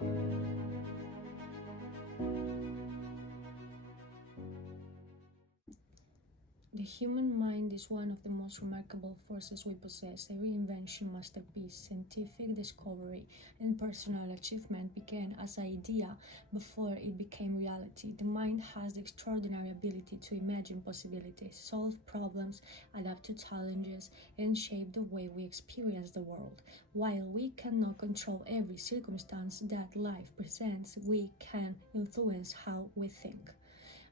The human mind is one of the most remarkable forces we possess. Every invention, masterpiece, scientific discovery, and personal achievement began as an idea before it became reality. The mind has the extraordinary ability to imagine possibilities, solve problems, adapt to challenges, and shape the way we experience the world. While we cannot control every circumstance that life presents, we can influence how we think,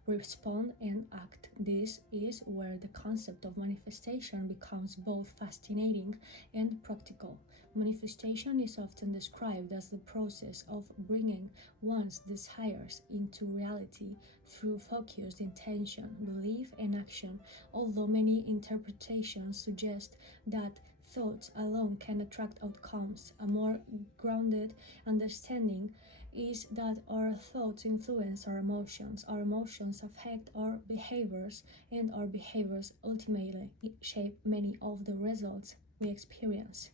respond, and act. This is where the concept of manifestation becomes both fascinating and practical. Manifestation is often described as the process of bringing one's desires into reality through focused intention, belief, and action, although many interpretations suggest that thoughts alone can attract outcomes. A more grounded understanding is that our thoughts influence our emotions affect our behaviors, and our behaviors ultimately shape many of the results we experience.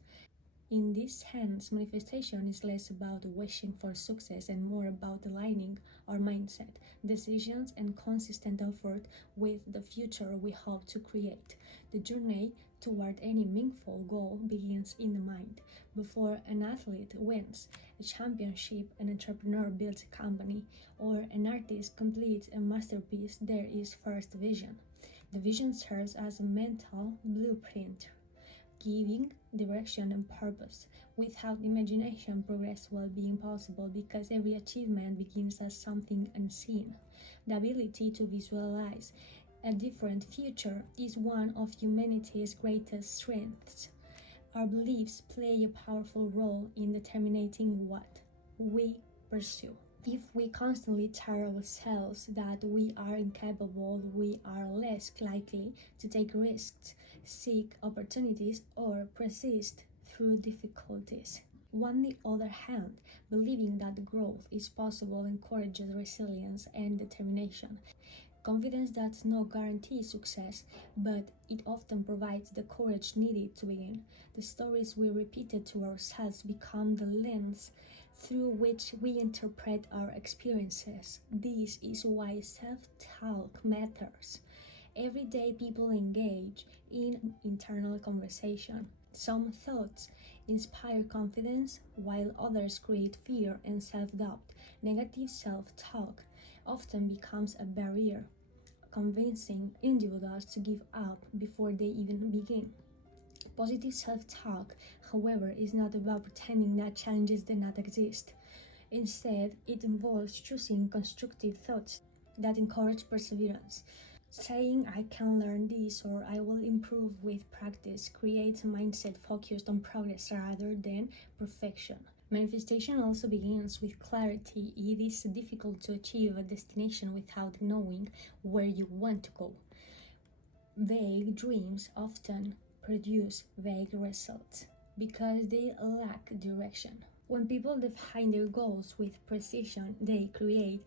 In this sense, manifestation is less about wishing for success and more about aligning our mindset, decisions, and consistent effort with the future we hope to create. The journey toward any meaningful goal begins in the mind. Before an athlete wins a championship, an entrepreneur builds a company, or an artist completes a masterpiece, there is first vision. The vision serves as a mental blueprint, giving direction and purpose. Without imagination, progress will be impossible because every achievement begins as something unseen. The ability to visualize a different future is one of humanity's greatest strengths. Our beliefs play a powerful role in determining what we pursue. If we constantly tell ourselves that we are incapable, we are less likely to take risks, seek opportunities, or persist through difficulties. On the other hand, believing that growth is possible encourages resilience and determination. Confidence does not guarantee success, but it often provides the courage needed to begin. The stories we repeated to ourselves become the lens through which we interpret our experiences. This is why self-talk matters. Every day people engage in internal conversation. Some thoughts inspire confidence, while others create fear and self-doubt. Negative self-talk often becomes a barrier, convincing individuals to give up before they even begin. Positive self-talk, however, is not about pretending that challenges do not exist. Instead, it involves choosing constructive thoughts that encourage perseverance. Saying I can learn this or I will improve with practice creates a mindset focused on progress rather than perfection. Manifestation also begins with clarity. It is difficult to achieve a destination without knowing where you want to go. Vague dreams often produce vague results because they lack direction. When people define their goals with precision, they create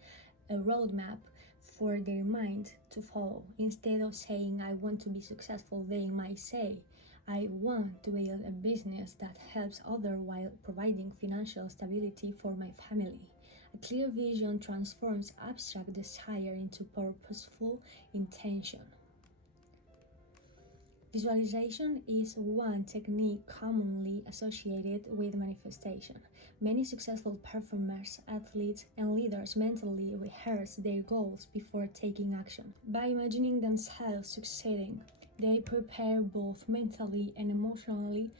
a roadmap for their mind to follow. Instead of saying, I want to be successful, they might say, I want to build a business that helps others while providing financial stability for my family. A clear vision transforms abstract desire into purposeful intention. Visualization is one technique commonly associated with manifestation. Many successful performers, athletes, and leaders mentally rehearse their goals before taking action. By imagining themselves succeeding, they prepare both mentally and emotionally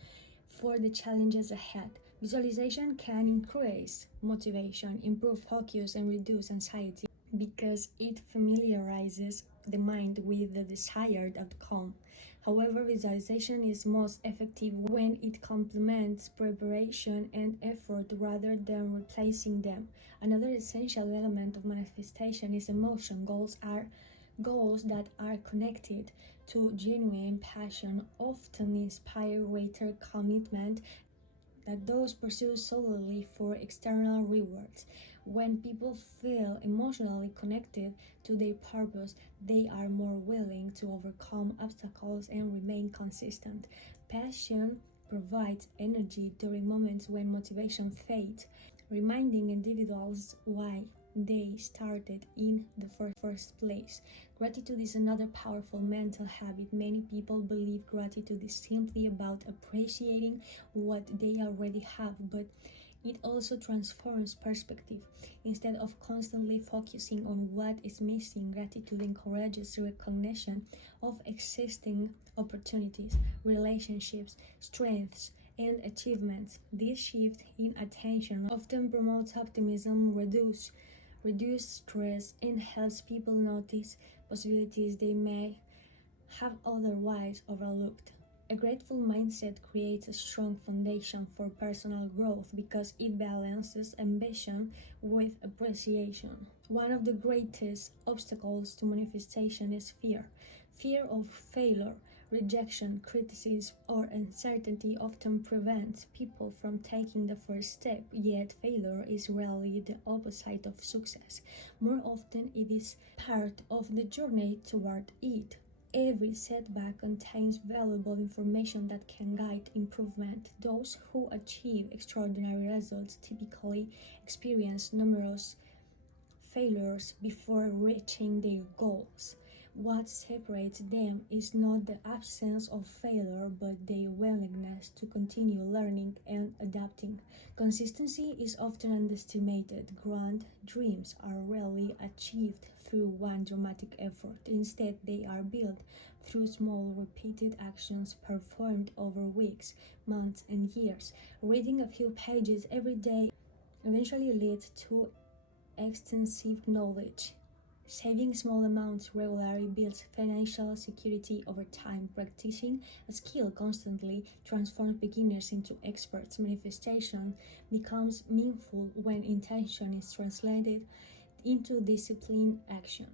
for the challenges ahead. Visualization can increase motivation, improve focus, and reduce anxiety because it familiarizes the mind with the desired outcome. However, visualization is most effective when it complements preparation and effort rather than replacing them. Another essential element of manifestation is emotion. Goals that are connected to genuine passion often inspire greater commitment that those pursued solely for external rewards. When people feel emotionally connected to their purpose, they are more willing to overcome obstacles and remain consistent. Passion provides energy during moments when motivation fades. reminding individuals why they started in the first place. Gratitude is another powerful mental habit. Many people believe gratitude is simply about appreciating what they already have, but it also transforms perspective. Instead of constantly focusing on what is missing, gratitude encourages recognition of existing opportunities, relationships, strengths, and achievements. This shift in attention often promotes optimism, reduce stress, and helps people notice possibilities they may have otherwise overlooked. A grateful mindset creates a strong foundation for personal growth because it balances ambition with appreciation. One of the greatest obstacles to manifestation is fear. Fear of failure, rejection, criticism, or uncertainty often prevents people from taking the first step, yet failure is rarely the opposite of success. More often, it is part of the journey toward it. Every setback contains valuable information that can guide improvement. Those who achieve extraordinary results typically experience numerous failures before reaching their goals. What separates them is not the absence of failure but their willingness to continue learning and adapting. Consistency is often underestimated. Grand dreams are rarely achieved through one dramatic effort. Instead, they are built through small, repeated actions performed over weeks, months, and years. Reading a few pages every day eventually leads to extensive knowledge. Saving small amounts regularly builds financial security over time. Practicing a skill constantly transforms beginners into experts. Manifestation becomes meaningful when intention is translated into disciplined action.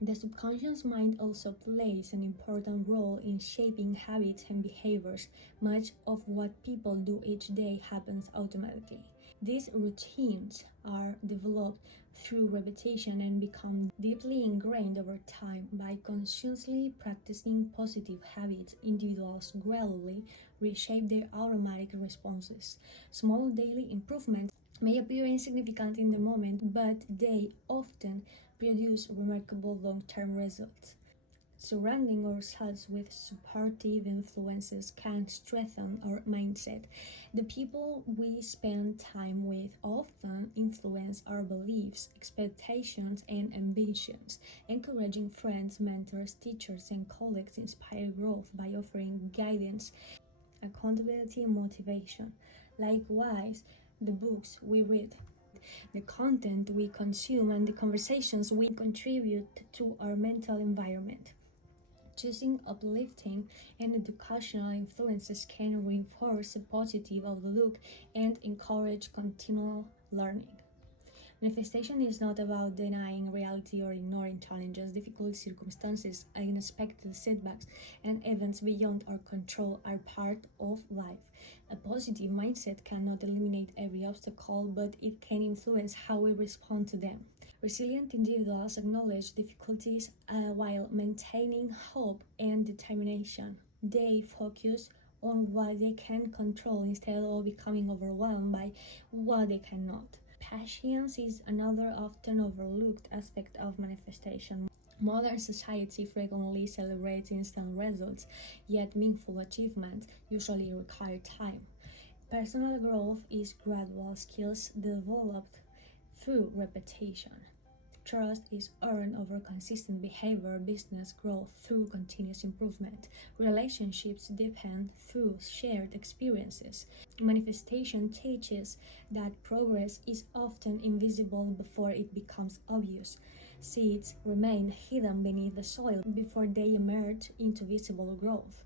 The subconscious mind also plays an important role in shaping habits and behaviors. Much of what people do each day happens automatically. These routines are developed through repetition and become deeply ingrained over time. By consciously practicing positive habits, individuals gradually reshape their automatic responses. Small daily improvements may appear insignificant in the moment, but they often produce remarkable long-term results. Surrounding ourselves with supportive influences can strengthen our mindset. The people we spend time with often influence our beliefs, expectations, and ambitions. Encouraging friends, mentors, teachers, and colleagues inspire growth by offering guidance, accountability, and motivation. Likewise, the books we read, the content we consume, and the conversations we contribute to our mental environment. Choosing uplifting and educational influences can reinforce a positive outlook and encourage continual learning. Manifestation is not about denying reality or ignoring challenges. Difficult circumstances, unexpected setbacks, and events beyond our control are part of life. A positive mindset cannot eliminate every obstacle, but it can influence how we respond to them. Resilient individuals acknowledge difficulties while maintaining hope and determination. They focus on what they can control instead of becoming overwhelmed by what they cannot. Patience is another often overlooked aspect of manifestation. Modern society frequently celebrates instant results, yet meaningful achievements usually require time. Personal growth is gradual skills developed through repetition. Trust is earned over consistent behavior, business growth through continuous improvement. Relationships deepen through shared experiences. Manifestation teaches that progress is often invisible before it becomes obvious. Seeds remain hidden beneath the soil before they emerge into visible growth.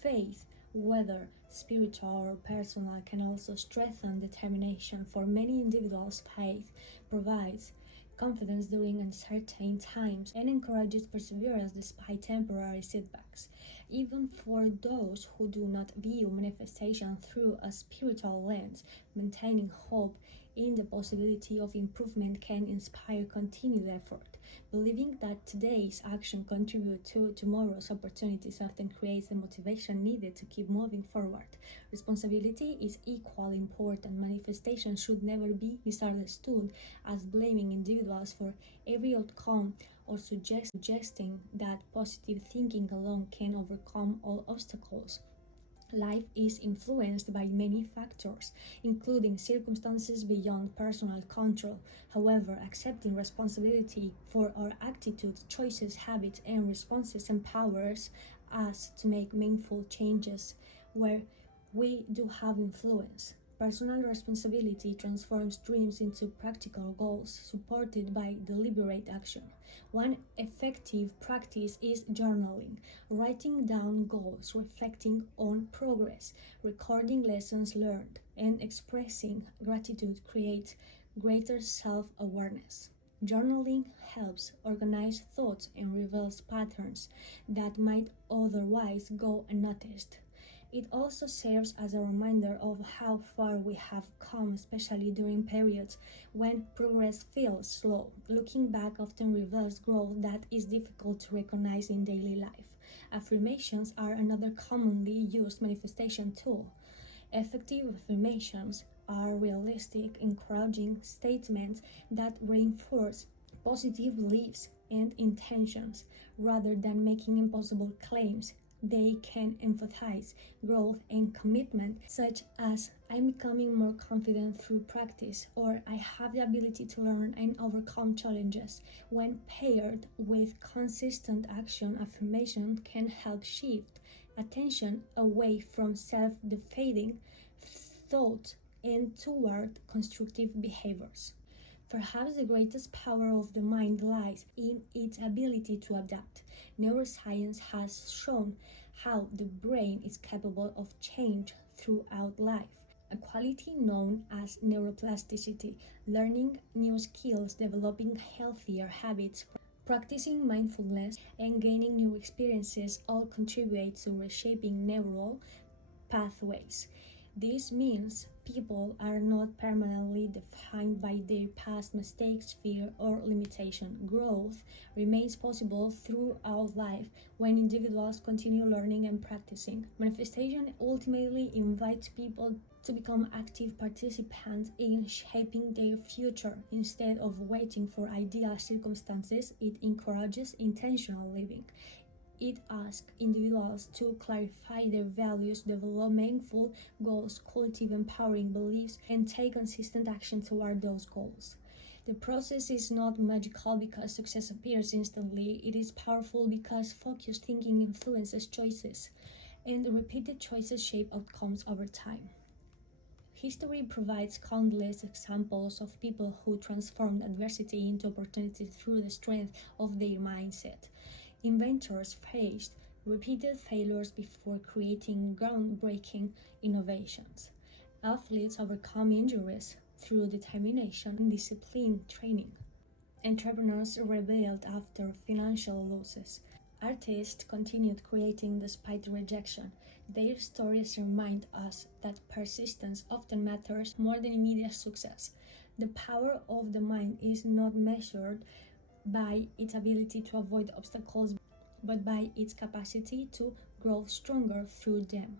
Faith, whether spiritual or personal, can also strengthen determination. For many individuals, faith provides confidence during uncertain times and encourages perseverance despite temporary setbacks. dynamics. Even for those who do not view manifestation through a spiritual lens, maintaining hope in the possibility of improvement can inspire continued effort. Believing that today's action contributes to tomorrow's opportunities often creates the motivation needed to keep moving forward. Responsibility is equally important. Manifestation should never be misunderstood as blaming individuals for every outcome or suggesting that positive thinking alone can overcome all obstacles. Life is influenced by many factors, including circumstances beyond personal control. However, accepting responsibility for our attitudes, choices, habits, and responses empowers us to make meaningful changes where we do have influence. Personal responsibility transforms dreams into practical goals supported by deliberate action. One effective practice is journaling, writing down goals, reflecting on progress, recording lessons learned, and expressing gratitude creates greater self-awareness. Journaling helps organize thoughts and reveals patterns that might otherwise go unnoticed. It also serves as a reminder of how far we have come, especially during periods when progress feels slow. Looking back often reveals growth that is difficult to recognize in daily life. Affirmations are another commonly used manifestation tool. Effective affirmations are realistic, encouraging statements that reinforce positive beliefs and intentions rather than making impossible claims. They can emphasize growth and commitment, such as I'm becoming more confident through practice, or I have the ability to learn and overcome challenges. When paired with consistent action, affirmation can help shift attention away from self-defeating thought and toward constructive behaviors. Perhaps the greatest power of the mind lies in its ability to adapt. Neuroscience has shown how the brain is capable of change throughout life, a quality known as neuroplasticity. Learning new skills, developing healthier habits, practicing mindfulness, and gaining new experiences all contribute to reshaping neural pathways. This means people are not permanently defined by their past mistakes, fear, or limitation. Growth remains possible throughout life when individuals continue learning and practicing. Manifestation ultimately invites people to become active participants in shaping their future. Instead of waiting for ideal circumstances, it encourages intentional living. It asks individuals to clarify their values, develop meaningful goals, cultivate empowering beliefs, and take consistent action toward those goals. The process is not magical because success appears instantly. It is powerful because focused thinking influences choices, and repeated choices shape outcomes over time. History provides countless examples of people who transformed adversity into opportunity through the strength of their mindset. Inventors faced repeated failures before creating groundbreaking innovations. Athletes overcome injuries through determination and disciplined training. Entrepreneurs rebuilt after financial losses. Artists continued creating despite rejection. Their stories remind us that persistence often matters more than immediate success. The power of the mind is not measured by its ability to avoid obstacles, but by its capacity to grow stronger through them.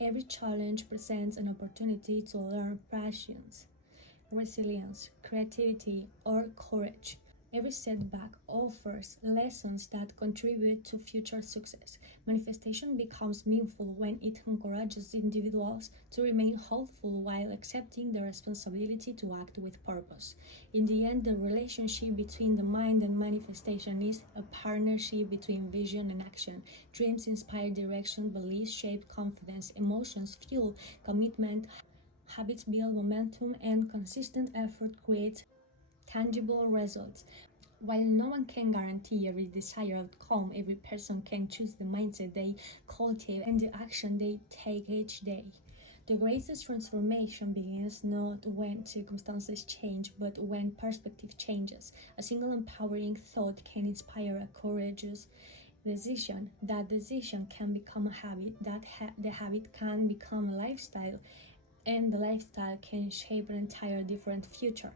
Every challenge presents an opportunity to learn patience, resilience, creativity, or courage. Every setback offers lessons that contribute to future success. Manifestation becomes meaningful when it encourages individuals to remain hopeful while accepting the responsibility to act with purpose. In the end, the relationship between the mind and manifestation is a partnership between vision and action. Dreams inspire direction, beliefs shape confidence, emotions fuel commitment, habits build momentum, and consistent effort creates tangible results. While no one can guarantee every desired outcome, every person can choose the mindset they cultivate and the action they take each day. The greatest transformation begins not when circumstances change, but when perspective changes. A single empowering thought can inspire a courageous decision. That decision can become a habit, the habit can become a lifestyle, and the lifestyle can shape an entire different future.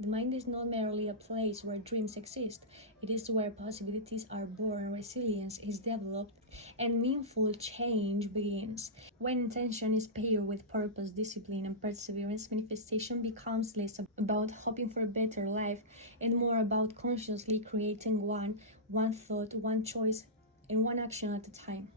The mind is not merely a place where dreams exist, it is where possibilities are born, resilience is developed, and meaningful change begins. When intention is paired with purpose, discipline, and perseverance, manifestation becomes less about hoping for a better life and more about consciously creating one thought, one choice, and one action at a time.